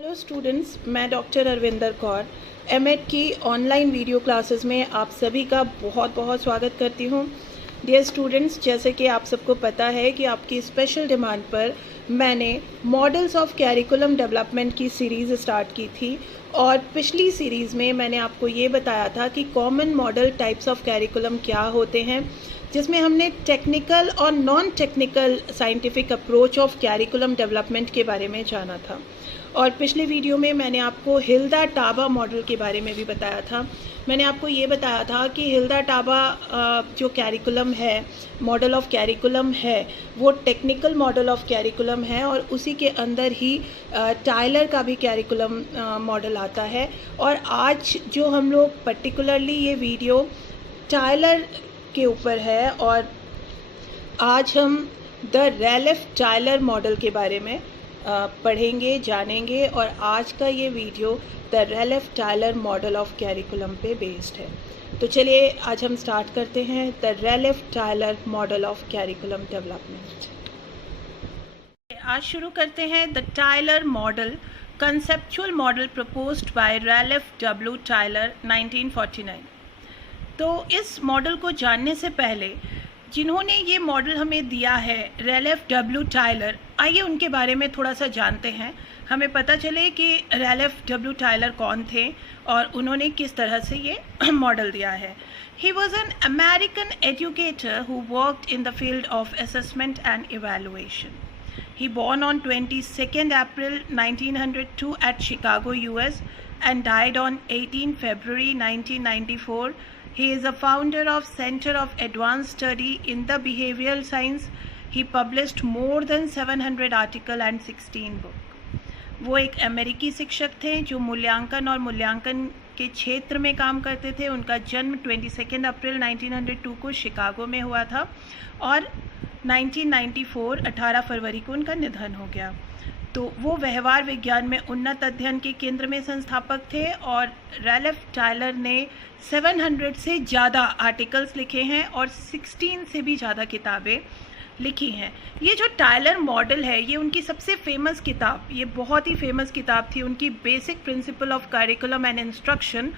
Hello students, मैं doctor Arvinder Kaur MEd की online video classes में आप सभी का बहुत बहुत स्वागत करती हूँ। डियर स्टूडेंट्स, जैसे कि आप सबको पता है कि आपकी स्पेशल डिमांड पर मैंने मॉडल्स ऑफ कैरिकुलम डेवलपमेंट की सीरीज़ स्टार्ट की थी और पिछली सीरीज़ में मैंने आपको ये बताया था कि common model types of curriculum क्या होते हैं, जिसमें हमने टेक्निकल और non technical scientific approach of curriculum development के बारे में जाना था। और पिछले वीडियो में मैंने आपको हिल्डा टाबा मॉडल के बारे में भी बताया था। मैंने आपको ये बताया था कि हिल्डा टाबा जो कैरिकुलम है, मॉडल ऑफ कैरिकुलम है, वो टेक्निकल मॉडल ऑफ कैरिकुलम है और उसी के अंदर ही टायलर का भी कैरिकुलम मॉडल आता है। और आज जो हम लोग पर्टिकुलरली ये वीडियो टायलर के ऊपर है और आज हम द रेलिफ टायलर मॉडल के बारे में पढ़ेंगे, जानेंगे। और आज का ये video the Ralph Tyler model of curriculum पे बेस्ड है। तो चलिए आज हम स्टार्ट करते हैं the Ralph Tyler model of curriculum development. आज शुरू करते हैं the Tyler model, conceptual model proposed by Ralph W Tyler 1949। तो इस मॉडल को जानने से पहले जिन्होंने ये मॉडल हमें दिया है, रेलिफ डब्ल्यू टायलर, आइए उनके बारे में थोड़ा सा जानते हैं। हमें पता चले कि रेलिफ डब्ल्यू टायलर कौन थे और उन्होंने किस तरह से ये मॉडल दिया है। He was an American educator who worked in the field of assessment and evaluation. He born on 22nd April 1902 at Chicago, US and died on 18 February 1994. He is a founder of Center of Advanced Study in the Behavioral Science. He published more than 700 articles and 16 books. वो एक अमेरिकी शिक्षक थे जो मूल्यांकन और मूल्यांकन के क्षेत्र में काम करते थे। उनका जन्म 22 अप्रैल 1902 को शिकागो में हुआ था और 1994 18 फरवरी को उनका निधन हो गया। तो वो व्यवहार विज्ञान में उन्नत अध्ययन के केंद्र में संस्थापक थे और रेलिफ टायलर ने 700 से ज़्यादा आर्टिकल्स लिखे हैं और 16 से भी ज़्यादा किताबें लिखी हैं। ये जो टायलर मॉडल है, ये उनकी सबसे फेमस किताब, ये बहुत ही फेमस किताब थी उनकी, basic principle of curriculum and instruction.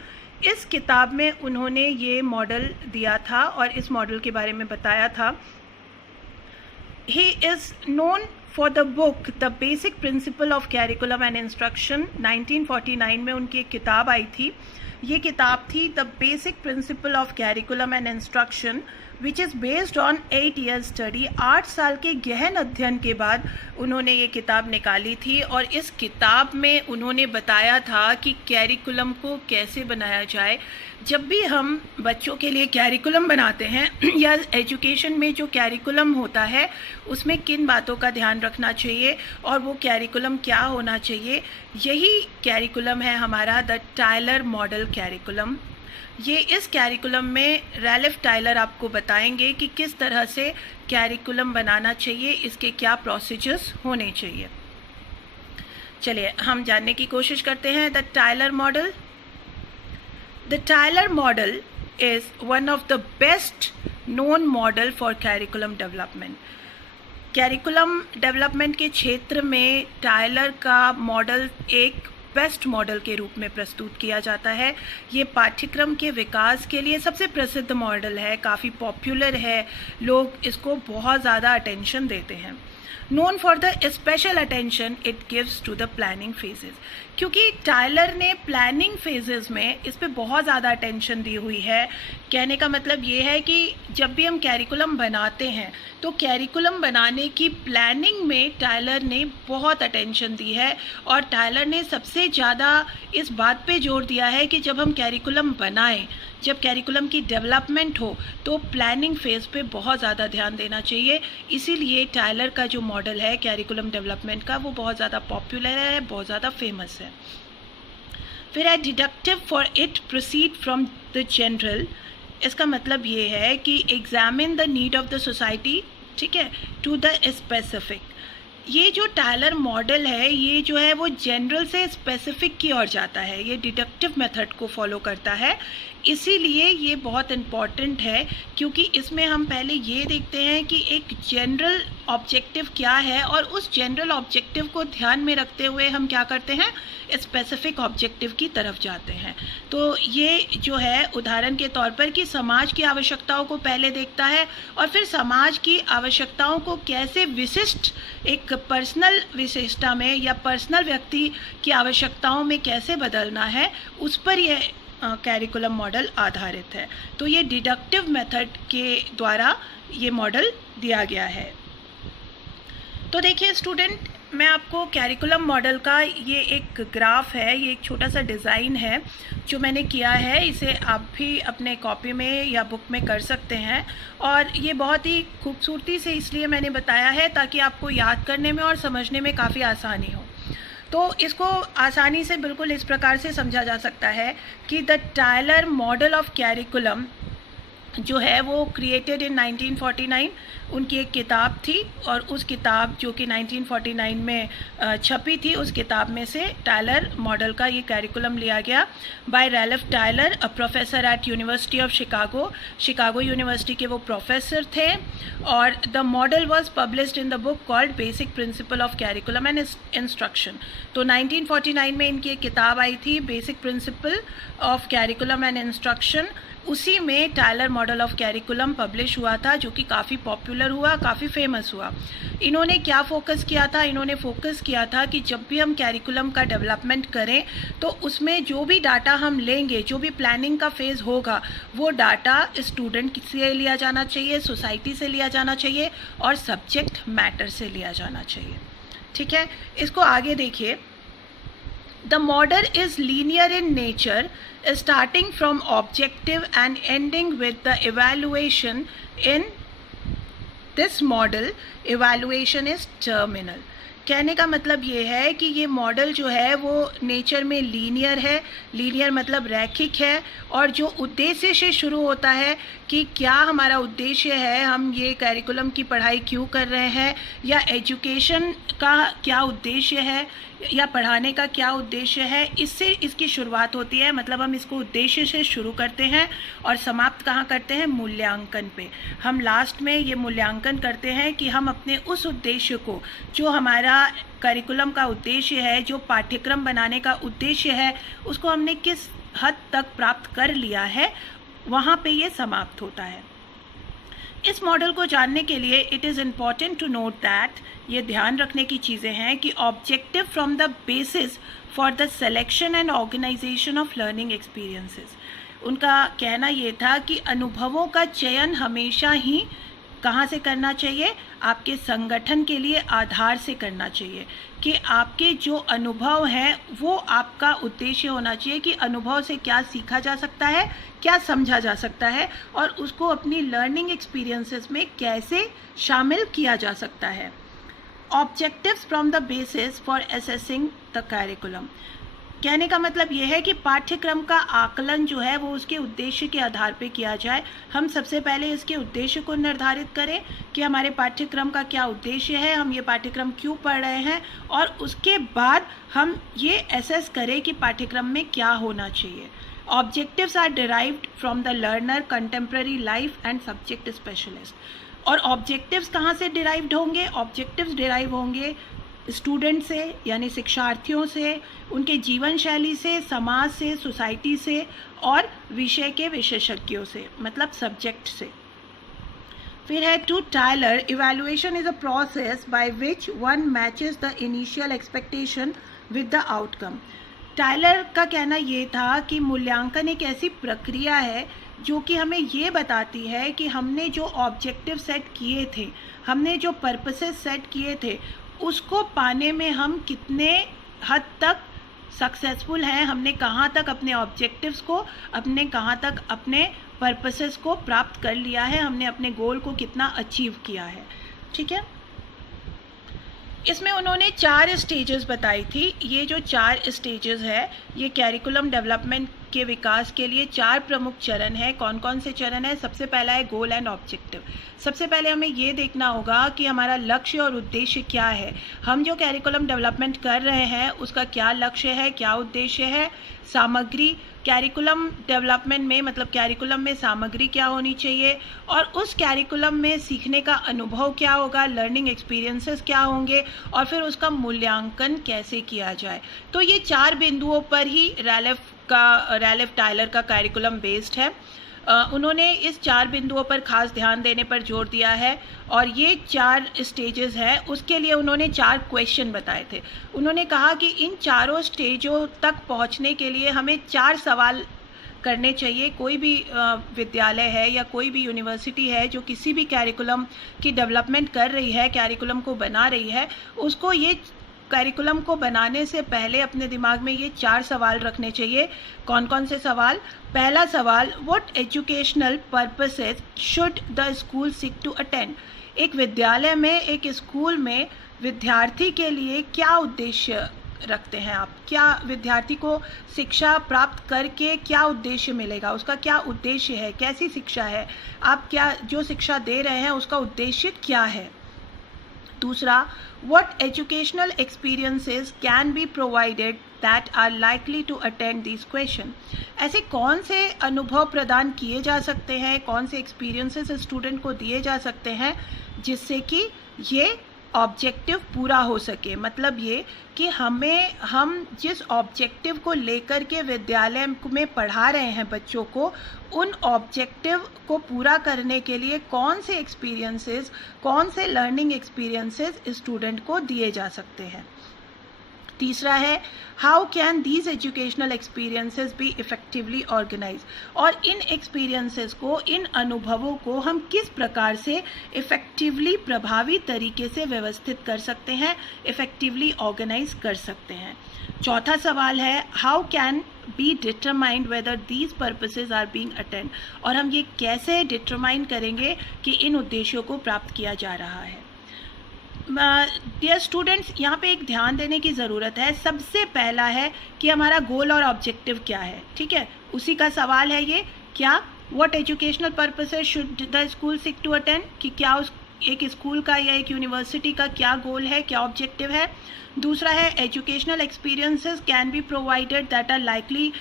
इस किताब में उन्होंने ये मॉडल दिया था और इस मॉडल के बारे में बताया था। He is known for the book The Basic Principle of Curriculum and Instruction। 1949 में उनकी एक किताब आई थी। ये किताब थी The Basic Principle of Curriculum and Instruction which is based on 8 years study। 8 साल के गहन अध्ययन के बाद उन्होंने ये किताब निकाली थी और इस किताब में उन्होंने बताया था कि कैरिकुलम को कैसे बनाया जाए। जब भी हम बच्चों के लिए कैरिकुलम बनाते हैं या एजुकेशन में जो कैरिकुलम होता है उसमें किन बातों का ध्यान रखना चाहिए और वो कैरिकुलम क्या होना चाहिए, यही कैरिकुलम है हमारा द टायलर मॉडल कैरिकुलम। ये इस कैरिकुलम में रेलिफ टायलर आपको बताएंगे कि किस तरह से कैरिकुलम बनाना चाहिए, इसके क्या प्रोसीजर्स होने चाहिए। चलिए हम जानने की कोशिश करते हैं the Tyler model. The Tyler model is one of the best known model for curriculum development। Curriculum development के क्षेत्र में टायलर का मॉडल एक बेस्ट मॉडल के रूप में प्रस्तुत किया जाता है। ये पाठ्यक्रम के विकास के लिए सबसे प्रसिद्ध मॉडल है, काफ़ी पॉपुलर है, लोग इसको बहुत ज़्यादा अटेंशन देते हैं। Known for the special attention it gives to the planning phases, क्योंकि टायलर ने प्लानिंग फेजेस में इस पे बहुत ज़्यादा अटेंशन दी हुई है। कहने का मतलब ये है कि जब भी हम कैरिकुलम बनाते हैं तो कैरिकुलम बनाने की प्लानिंग में टायलर ने बहुत अटेंशन दी है और टायलर ने सबसे ज़्यादा इस बात पे जोर दिया है कि जब हम कैरिकुलम बनाएं, जब कैरिकुलम की डेवलपमेंट हो तो प्लानिंग फेज़ पे बहुत ज़्यादा ध्यान देना चाहिए। इसीलिए टायलर का जो मॉडल है कैरिकुलम डेवलपमेंट का, वो बहुत ज़्यादा पॉपुलर है, बहुत ज़्यादा फेमस है। फिर है deductive for it proceed from the general. इसका मतलब ये है कि examine the need of the society, ठीक है, टू द स्पेसिफिक। ये जो टायलर मॉडल है, ये जो है वो जनरल से स्पेसिफिक की ओर जाता है। ये डिडक्टिव मेथड को फॉलो करता है इसीलिए ये बहुत इम्पॉर्टेंट है, क्योंकि इसमें हम पहले ये देखते हैं कि एक जनरल ऑब्जेक्टिव क्या है और उस जनरल ऑब्जेक्टिव को ध्यान में रखते हुए हम क्या करते हैं, स्पेसिफिक ऑब्जेक्टिव की तरफ जाते हैं। तो ये जो है उदाहरण के तौर पर कि समाज की आवश्यकताओं को पहले देखता है और फिर समाज की आवश्यकताओं को कैसे विशिष्ट एक पर्सनल विशेषता में या पर्सनल व्यक्ति की आवश्यकताओं में कैसे बदलना है, उस पर यह कैरिकुलम मॉडल आधारित है। तो ये डिडक्टिव मेथड के द्वारा ये मॉडल दिया गया है। तो देखिए स्टूडेंट, मैं आपको कैरिकुलम मॉडल का ये एक ग्राफ है, ये एक छोटा सा डिज़ाइन है जो मैंने किया है। इसे आप भी अपने कॉपी में या बुक में कर सकते हैं और ये बहुत ही खूबसूरती से इसलिए मैंने बताया है ताकि आपको याद करने में और समझने में काफ़ी आसानी हो। तो इसको आसानी से बिल्कुल इस प्रकार से समझा जा सकता है कि the Tyler model of curriculum जो है वो क्रिएटेड इन 1949, उनकी एक किताब थी और उस किताब जो कि 1949 में छपी थी, उस किताब में से टायलर मॉडल का ये कैरिकुलम लिया गया by Ralph Tyler, a professor at university of Chicago university के वो प्रोफेसर थे। और the model was published in the book called basic principle of curriculum and instruction. तो 1949 में इनकी एक किताब आई थी, basic principle of curriculum and instruction. उसी में Tyler model of curriculum publish हुआ था, जो कि काफ़ी पॉपुलर हुआ, काफ़ी फेमस हुआ। इन्होंने क्या फोकस किया था, इन्होंने फोकस किया था कि जब भी हम कैरिकुलम का डेवलपमेंट करें तो उसमें जो भी डाटा हम लेंगे, जो भी प्लानिंग का फेज़ होगा, वो डाटा स्टूडेंट से लिया जाना चाहिए, सोसाइटी से लिया जाना चाहिए और सब्जेक्ट मैटर से लिया जाना चाहिए। ठीक है, इसको आगे देखिए। The model is linear in nature, starting from objective and ending with the evaluation. In this model, evaluation is terminal. कहने का मतलब ये है कि ये मॉडल जो है वो नेचर में लीनियर है, लीनियर मतलब रैखिक है, और जो उद्देश्य से शुरू होता है कि क्या हमारा उद्देश्य है, हम ये कैरिकुलम की पढ़ाई क्यों कर रहे हैं, या एजुकेशन का क्या उद्देश्य है, या पढ़ाने का क्या उद्देश्य है, इससे इसकी शुरुआत होती है। मतलब हम इसको उद्देश्य से शुरू करते हैं और समाप्त कहाँ करते हैं, मूल्यांकन पे। हम लास्ट में ये मूल्यांकन करते हैं कि हम अपने उस उद्देश्य को, जो हमारा करिकुलम का उद्देश्य है, जो पाठ्यक्रम बनाने का उद्देश्य है, उसको हमने किस हद तक प्राप्त कर लिया है, वहाँ पे ये समाप्त होता है। इस मॉडल को जानने के लिए it is important to note that, ये ध्यान रखने की चीज़ें हैं कि objective from the basis for the selection and organisation of learning experiences. उनका कहना ये था कि अनुभवों का चयन हमेशा ही कहाँ से करना चाहिए, आपके संगठन के लिए आधार से करना चाहिए, कि आपके जो अनुभव हैं वो आपका उद्देश्य होना चाहिए कि अनुभव से क्या सीखा जा सकता है, क्या समझा जा सकता है और उसको अपनी लर्निंग एक्सपीरियंसेस में कैसे शामिल किया जा सकता है। Objectives from the basis for assessing the curriculum, कहने का मतलब ये है कि पाठ्यक्रम का आकलन जो है वो उसके उद्देश्य के आधार पे किया जाए। हम सबसे पहले इसके उद्देश्य को निर्धारित करें कि हमारे पाठ्यक्रम का क्या उद्देश्य है, हम ये पाठ्यक्रम क्यों पढ़ रहे हैं, और उसके बाद हम ये असेस करें कि पाठ्यक्रम में क्या होना चाहिए। Objectives are derived from the learner, contemporary life and subject specialist. और ऑब्जेक्टिव्स कहाँ से डिराइव्ड होंगे, ऑब्जेक्टिव्स डिराइव होंगे स्टूडेंट से, यानी शिक्षार्थियों से, उनके जीवन शैली से, समाज से, सोसाइटी से और विषय के विशेषज्ञों से, मतलब सब्जेक्ट से। फिर है to Tyler, evaluation is a process by which one matches the initial expectation with the outcome. Tyler का कहना ये था कि मूल्यांकन एक ऐसी प्रक्रिया है जो कि हमें ये बताती है कि हमने जो ऑब्जेक्टिव सेट किए थे, हमने जो पर्पसेस सेट किए थे, उसको पाने में हम कितने हद तक सक्सेसफुल हैं, हमने कहाँ तक अपने ऑब्जेक्टिव्स को, अपने कहाँ तक अपने पर्पसेस को प्राप्त कर लिया है, हमने अपने गोल को कितना अचीव किया है। ठीक है, इसमें उन्होंने 4 स्टेजेस बताई थी। ये जो 4 स्टेजेस है ये कैरिकुलम डेवलपमेंट के विकास के लिए 4 प्रमुख चरण हैं। कौन कौन से चरण हैं? सबसे पहला है गोल एंड ऑब्जेक्टिव। सबसे पहले हमें ये देखना होगा कि हमारा लक्ष्य और उद्देश्य क्या है। हम जो कैरिकुलम डेवलपमेंट कर रहे हैं उसका क्या लक्ष्य है, क्या उद्देश्य है। सामग्री, कैरिकुलम डेवलपमेंट में मतलब कैरिकुलम में सामग्री क्या होनी चाहिए और उस कैरिकुलम में सीखने का अनुभव क्या होगा, लर्निंग एक्सपीरियंसेस क्या होंगे और फिर उसका मूल्यांकन कैसे किया जाए। तो ये 4 बिंदुओं पर ही रैलिफ टायलर का कैरिकुलम बेस्ड है। उन्होंने इस 4 बिंदुओं पर खास ध्यान देने पर जोर दिया है और ये 4 स्टेजेस हैं। उसके लिए उन्होंने 4 क्वेश्चन बताए थे। उन्होंने कहा कि इन चारों स्टेजों तक पहुंचने के लिए हमें 4 सवाल करने चाहिए। कोई भी विद्यालय है या कोई भी यूनिवर्सिटी है जो किसी भी कैरिकुलम की डेवलपमेंट कर रही है, कैरिकुलम को बना रही है, उसको ये कैरिकुलम को बनाने से पहले अपने दिमाग में ये 4 सवाल रखने चाहिए। कौन कौन से सवाल? पहला सवाल, what educational purposes should the school seek to attend. एक विद्यालय में, एक स्कूल में विद्यार्थी के लिए क्या उद्देश्य रखते हैं आप? क्या विद्यार्थी को शिक्षा प्राप्त करके क्या उद्देश्य मिलेगा, उसका क्या उद्देश्य है, कैसी शिक्षा है, आप क्या जो शिक्षा दे रहे हैं उसका उद्देश्य क्या है। दूसरा, what educational experiences can be provided that are likely to attend these question। ऐसे कौन से अनुभव प्रदान किए जा सकते हैं, कौन से एक्सपीरियंसेस स्टूडेंट को दिए जा सकते हैं जिससे कि ये ऑब्जेक्टिव पूरा हो सके। मतलब ये कि हम जिस ऑब्जेक्टिव को लेकर के विद्यालय में पढ़ा रहे हैं बच्चों को, उन ऑब्जेक्टिव को पूरा करने के लिए कौन से एक्सपीरियंसेस, कौन से लर्निंग एक्सपीरियंसेस स्टूडेंट को दिए जा सकते हैं। तीसरा है, how can these educational experiences be effectively organise. और इन एक्सपीरियंसेस को, इन अनुभवों को हम किस प्रकार से इफेक्टिवली, प्रभावी तरीके से व्यवस्थित कर सकते हैं, इफेक्टिवली ऑर्गेनाइज कर सकते हैं। चौथा सवाल है, how can be determined whether these purposes are being attend. और हम ये कैसे डिटरमाइन करेंगे कि इन उद्देश्यों को प्राप्त किया जा रहा है। डियर स्टूडेंट्स, यहाँ पे एक ध्यान देने की ज़रूरत है। सबसे पहला है कि हमारा गोल और ऑब्जेक्टिव क्या है, ठीक है, उसी का सवाल है ये। क्या what educational purposes should the school seek to attend, कि क्या उस एक स्कूल का या एक यूनिवर्सिटी का क्या गोल है, क्या ऑब्जेक्टिव है। दूसरा है, educational experiences can be provided that are likely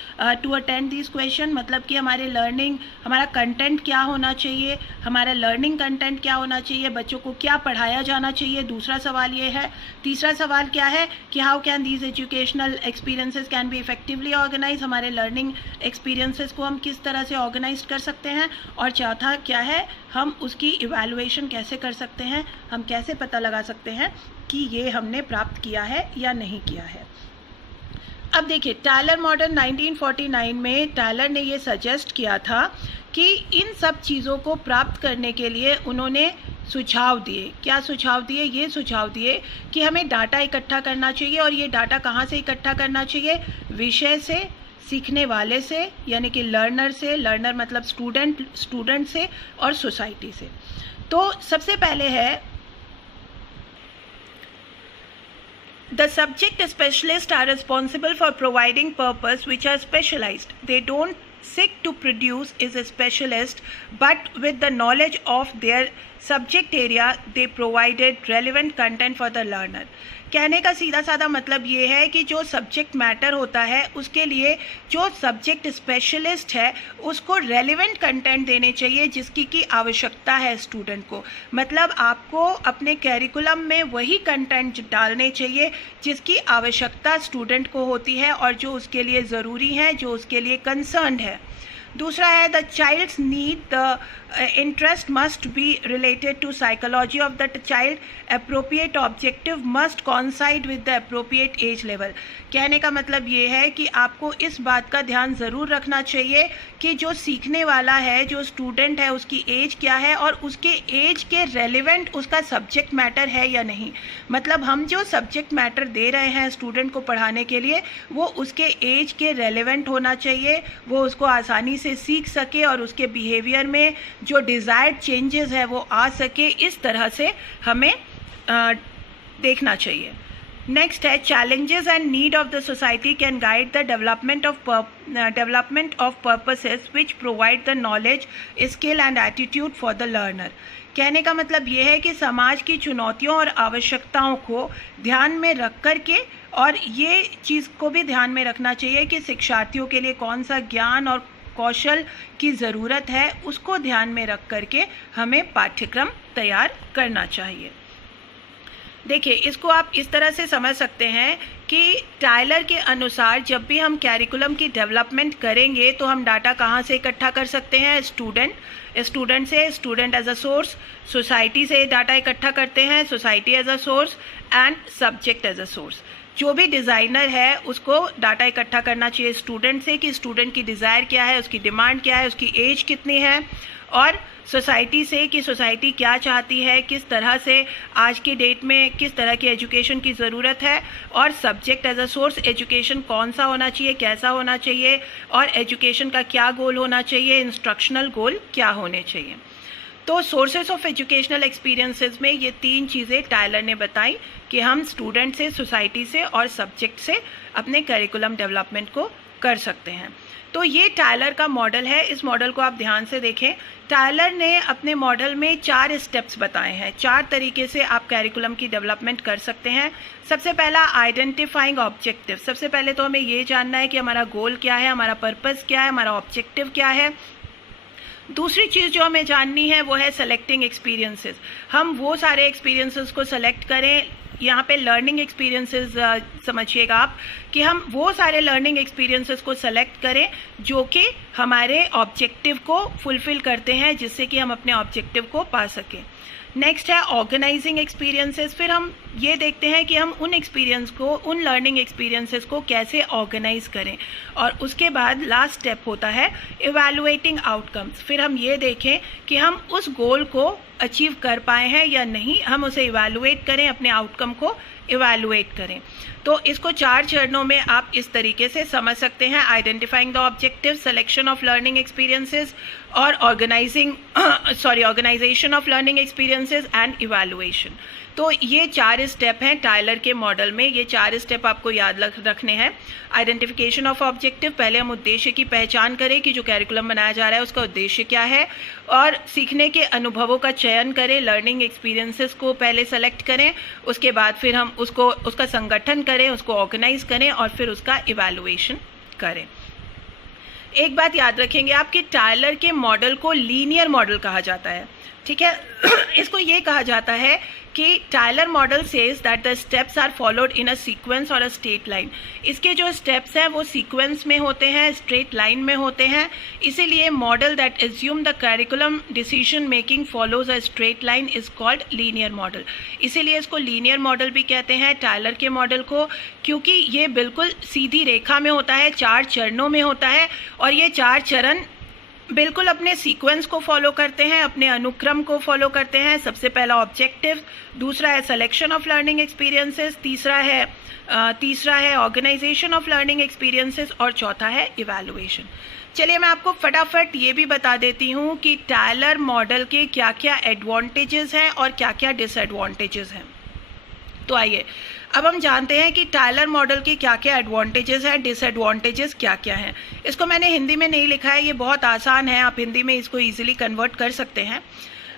to attend this question. मतलब कि हमारा कंटेंट क्या होना चाहिए, हमारा लर्निंग कंटेंट क्या होना चाहिए, बच्चों को क्या पढ़ाया जाना चाहिए। दूसरा सवाल ये है। तीसरा सवाल क्या है कि how can these educational experiences can be effectively organise. हमारे लर्निंग एक्सपीरियंसेस को हम किस तरह से ऑर्गेनाइज कर सकते हैं। और चौथा क्या है, हम उसकी इवैल्यूएशन कैसे कर सकते हैं, हम कैसे पता लगा सकते हैं कि ये हमने प्राप्त किया है या नहीं किया है। अब देखिए, टायलर मॉडल 1949 में टायलर ने ये सजेस्ट किया था कि इन सब चीज़ों को प्राप्त करने के लिए उन्होंने सुझाव दिए। क्या सुझाव दिए? ये सुझाव दिए कि हमें डाटा इकट्ठा करना चाहिए। और ये डाटा कहाँ से इकट्ठा करना चाहिए? विषय से, सीखने वाले से, यानी कि लर्नर से, लर्नर मतलब स्टूडेंट से, और सोसाइटी से। तो सबसे पहले है, the subject specialists are responsible for providing purpose which are specialized. They don't seek to produce is a specialist, but with the knowledge of their subject area they provided relevant content for the learner। कहने का सीधा साधा मतलब ये है कि जो subject matter होता है उसके लिए जो सब्जेक्ट स्पेशलिस्ट है उसको रेलिवेंट कंटेंट देने चाहिए जिसकी की आवश्यकता है स्टूडेंट को। मतलब आपको अपने कैरिकुलम में वही कंटेंट डालने चाहिए जिसकी आवश्यकता स्टूडेंट को होती है और जो उसके लिए ज़रूरी है, जो उसके लिए कंसर्न्ड है। दूसरा है, the child's need, the interest must be related to psychology of the child, appropriate objective must coincide with the appropriate age level. कहने का मतलब ये है कि आपको इस बात का ध्यान ज़रूर रखना चाहिए कि जो सीखने वाला है, जो स्टूडेंट है, उसकी एज क्या है और उसके एज के रेलिवेंट उसका सब्जेक्ट मैटर है या नहीं। मतलब हम जो सब्जेक्ट मैटर दे रहे हैं स्टूडेंट को पढ़ाने के लिए वो उसके एज के रेलिवेंट होना चाहिए, वो उसको आसानी से सीख सके और उसके बिहेवियर में जो डिज़ायर्ड चेंजेस है वो आ सके। इस तरह से हमें देखना चाहिए। नेक्स्ट है challenges and need of the society can guide the development of purposes which provide the knowledge, skill and attitude for the learner. कहने का मतलब ये है कि समाज की चुनौतियों और आवश्यकताओं को ध्यान में रख कर के, और ये चीज़ को भी ध्यान में रखना चाहिए कि शिक्षार्थियों के लिए कौन सा ज्ञान और कौशल की ज़रूरत है, उसको ध्यान में रख करके हमें पाठ्यक्रम तैयार करना चाहिए। देखिए, इसको आप इस तरह से समझ सकते हैं कि टायलर के अनुसार जब भी हम कैरिकुलम की डेवलपमेंट करेंगे तो हम डाटा कहाँ से इकट्ठा कर सकते हैं? स्टूडेंट से, student as a source, society से डाटा इकट्ठा करते हैं, society as a source, and subject as a source. जो भी डिज़ाइनर है उसको डाटा इकट्ठा करना चाहिए स्टूडेंट से कि स्टूडेंट की डिज़ायर क्या है, उसकी डिमांड क्या है, उसकी एज कितनी है, और सोसाइटी से कि सोसाइटी क्या चाहती है, किस तरह से आज के डेट में किस तरह की एजुकेशन की ज़रूरत है, और subject as a source, education कौन सा होना चाहिए, कैसा होना चाहिए, और एजुकेशन का क्या गोल होना चाहिए, इंस्ट्रक्शनल गोल क्या होने चाहिए। तो सोर्सेस ऑफ एजुकेशनल एक्सपीरियंसेस में ये 3 चीज़ें टायलर ने बताई कि हम स्टूडेंट से, सोसाइटी से और सब्जेक्ट से अपने करिकुलम डेवलपमेंट को कर सकते हैं। तो ये टायलर का मॉडल है। इस मॉडल को आप ध्यान से देखें। टायलर ने अपने मॉडल में 4 स्टेप्स बताए हैं। 4 तरीके से आप करिकुलम की डेवलपमेंट कर सकते हैं। सबसे पहला, आइडेंटिफाइंग ऑब्जेक्टिव। सबसे पहले तो हमें ये जानना है कि हमारा गोल क्या है, हमारा पर्पस क्या है, हमारा ऑब्जेक्टिव क्या है। दूसरी चीज़ जो हमें जाननी है वो है सेलेक्टिंग एक्सपीरियंसेस। हम वो सारे एक्सपीरियंसेस को सेलेक्ट करें। यहाँ पे लर्निंग एक्सपीरियंसेस समझिएगा आप कि हम वो सारे लर्निंग एक्सपीरियंसेस को सेलेक्ट करें जो कि हमारे ऑब्जेक्टिव को फुलफ़िल करते हैं, जिससे कि हम अपने ऑब्जेक्टिव को पा सकें। नेक्स्ट है ऑर्गेनाइजिंग एक्सपीरियंसेस। फिर हम ये देखते हैं कि हम उन एक्सपीरियंस को, उन लर्निंग एक्सपीरियंसेस को कैसे ऑर्गेनाइज करें। और उसके बाद लास्ट स्टेप होता है इवैल्यूएटिंग आउटकम्स। फिर हम ये देखें कि हम उस गोल को अचीव कर पाए हैं या नहीं, हम उसे इवैल्यूएट करें, अपने आउटकम को इवैल्यूएट करें। तो इसको 4 चरणों में आप इस तरीके से समझ सकते हैं: identifying the objective, selection of learning experiences, और organisation of learning experiences and evaluation. तो ये 4 स्टेप हैं टायलर के मॉडल में। ये 4 स्टेप आपको याद रखने हैं। आइडेंटिफिकेशन ऑफ ऑब्जेक्टिव, पहले हम उद्देश्य की पहचान करें कि जो कैरिकुलम बनाया जा रहा है उसका उद्देश्य क्या है, और सीखने के अनुभवों का चयन करें, लर्निंग एक्सपीरियंसेस को पहले सेलेक्ट करें, उसके बाद फिर हम उसका संगठन करें, उसको ऑर्गेनाइज करें और फिर उसका इवैल्यूएशन करें। एक बात याद रखेंगे आप कि टायलर के मॉडल को लीनियर मॉडल कहा जाता है। ठीक है, इसको ये कहा जाता है कि Tyler model says that the steps are followed in a sequence और अ स्ट्रेट लाइन। इसके जो स्टेप्स हैं वो सीक्वेंस में होते हैं, स्ट्रेट लाइन में होते हैं। इसीलिए model that assume the curriculum decision making follows a straight line is called linear model. इसीलिए इसको लीनियर मॉडल भी कहते हैं टायलर के मॉडल को, क्योंकि ये बिल्कुल सीधी रेखा में होता है, 4 चरणों में होता है, और ये 4 चरण बिल्कुल अपने सीक्वेंस को फॉलो करते हैं, अपने अनुक्रम को फॉलो करते हैं। सबसे पहला ऑब्जेक्टिव, दूसरा है सिलेक्शन ऑफ लर्निंग एक्सपीरियंसेस, तीसरा है ऑर्गेनाइजेशन ऑफ लर्निंग एक्सपीरियंसेस, और चौथा है इवैल्यूएशन। चलिए मैं आपको फटाफट ये भी बता देती हूँ कि टायलर मॉडल के क्या क्या एडवांटेजेस हैं और क्या क्या डिसएडवांटेजेस हैं। तो आइए अब हम जानते हैं कि टायलर मॉडल के क्या क्या एडवांटेजेस हैं, डिसएडवांटेजेस क्या क्या हैं। इसको मैंने हिंदी में नहीं लिखा है, ये बहुत आसान है, आप हिंदी में इसको इजीली कन्वर्ट कर सकते हैं।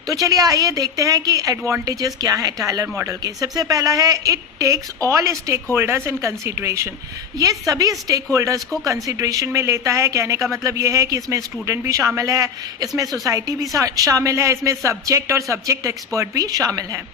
तो चलिए आइए देखते हैं कि एडवांटेजेस क्या हैं टायलर मॉडल के। सबसे पहला है it takes all stakeholders in consideration. ये सभी स्टेक होल्डर्स को कंसिडरेशन में लेता है। कहने का मतलब ये है कि इसमें स्टूडेंट भी शामिल है, इसमें सोसाइटी भी शामिल है, इसमें सब्जेक्ट और सब्जेक्ट एक्सपर्ट भी शामिल हैं।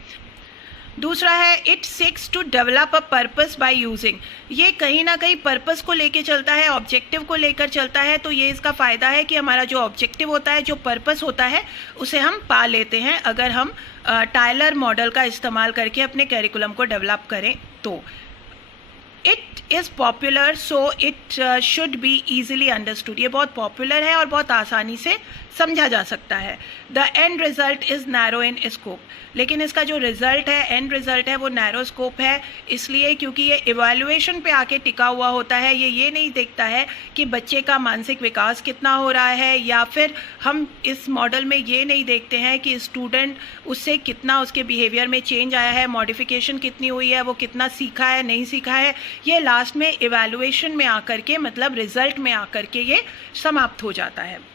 दूसरा है it seeks to develop a purpose by using. ये कहीं ना कहीं पर्पस को लेकर चलता है, ऑब्जेक्टिव को लेकर चलता है। तो ये इसका फ़ायदा है कि हमारा जो ऑब्जेक्टिव होता है, जो पर्पस होता है, उसे हम पा लेते हैं अगर हम टायलर मॉडल का इस्तेमाल करके अपने करिकुलम को डेवलप करें तो। It is popular so it should be easily understood. ये बहुत पॉपुलर है और बहुत आसानी से समझा जा सकता है। The end result is narrow in scope, लेकिन इसका जो रिजल्ट है, एंड रिजल्ट है, वो नैरो स्कोप है, इसलिए क्योंकि ये इवैल्यूएशन पे आके टिका हुआ होता है। ये नहीं देखता है कि बच्चे का मानसिक विकास कितना हो रहा है, या फिर हम इस मॉडल में ये नहीं देखते हैं कि स्टूडेंट उससे कितना, उसके बिहेवियर में चेंज आया है, मॉडिफिकेशन कितनी हुई है, वो कितना सीखा है, नहीं सीखा है। ये लास्ट में इवैल्यूएशन में आकर के, मतलब रिजल्ट में आकर के ये समाप्त हो जाता है।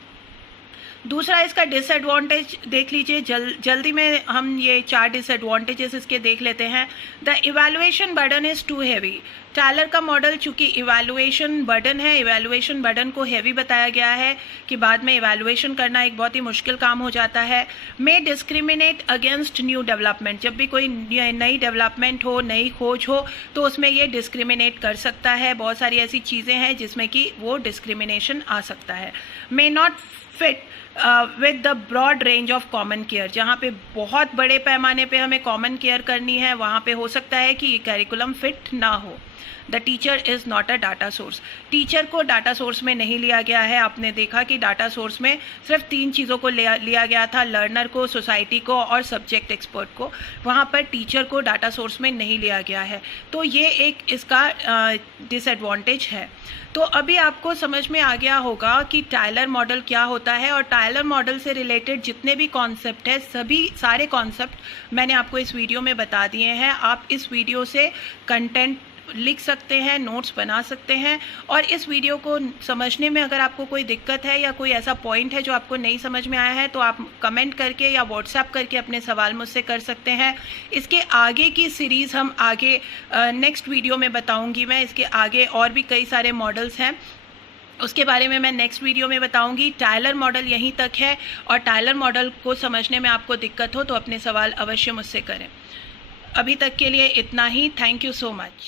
दूसरा इसका डिसएडवांटेज देख लीजिए, जल्दी में हम ये 4 डिसएडवांटेजेस इसके देख लेते हैं। The evaluation burden is too heavy. Tyler का मॉडल चूँकि इवैल्यूएशन बर्डन है, इवैल्यूएशन बर्डन को हैवी बताया गया है कि बाद में इवैल्यूएशन करना एक बहुत ही मुश्किल काम हो जाता है। मे डिस्क्रिमिनेट अगेंस्ट न्यू डेवलपमेंट। जब भी कोई नई डेवलपमेंट हो, नई खोज हो, तो उसमें ये डिस्क्रिमिनेट कर सकता है। बहुत सारी ऐसी चीज़ें हैं जिसमें कि वो डिस्क्रिमिनेशन आ सकता है। May not fit with the broad range of common care. जहाँ पे बहुत बड़े पैमाने पे हमें कॉमन केयर करनी है, वहाँ पे हो सकता है कि कैरिकुलम फिट ना हो। The teacher is not a data source. Teacher को डाटा सोर्स में नहीं लिया गया है। आपने देखा कि डाटा सोर्स में सिर्फ 3 चीज़ों को लिया गया था, लर्नर को, सोसाइटी को और सब्जेक्ट एक्सपर्ट को। वहाँ पर टीचर को डाटा सोर्स में नहीं लिया गया है, तो ये एक इसका डिसएडवांटेज है। तो अभी आपको समझ में आ गया होगा कि टायलर मॉडल क्या होता है, और टायलर मॉडल से रिलेटेड जितने भी कॉन्सेप्ट है, सारे कॉन्सेप्ट मैंने आपको इस वीडियो में बता दिए हैं। आप इस वीडियो से कंटेंट लिख सकते हैं, नोट्स बना सकते हैं, और इस वीडियो को समझने में अगर आपको कोई दिक्कत है या कोई ऐसा पॉइंट है जो आपको नहीं समझ में आया है, तो आप कमेंट करके या व्हाट्सएप करके अपने सवाल मुझसे कर सकते हैं। इसके आगे की सीरीज़ हम आगे नेक्स्ट वीडियो में बताऊंगी मैं। इसके आगे और भी कई सारे मॉडल्स हैं, उसके बारे में मैं नेक्स्ट वीडियो में बताऊंगी। टायलर मॉडल यहीं तक है, और टायलर मॉडल को समझने में आपको दिक्कत हो तो अपने सवाल अवश्य मुझसे करें। अभी तक के लिए इतना ही। Thank you so much.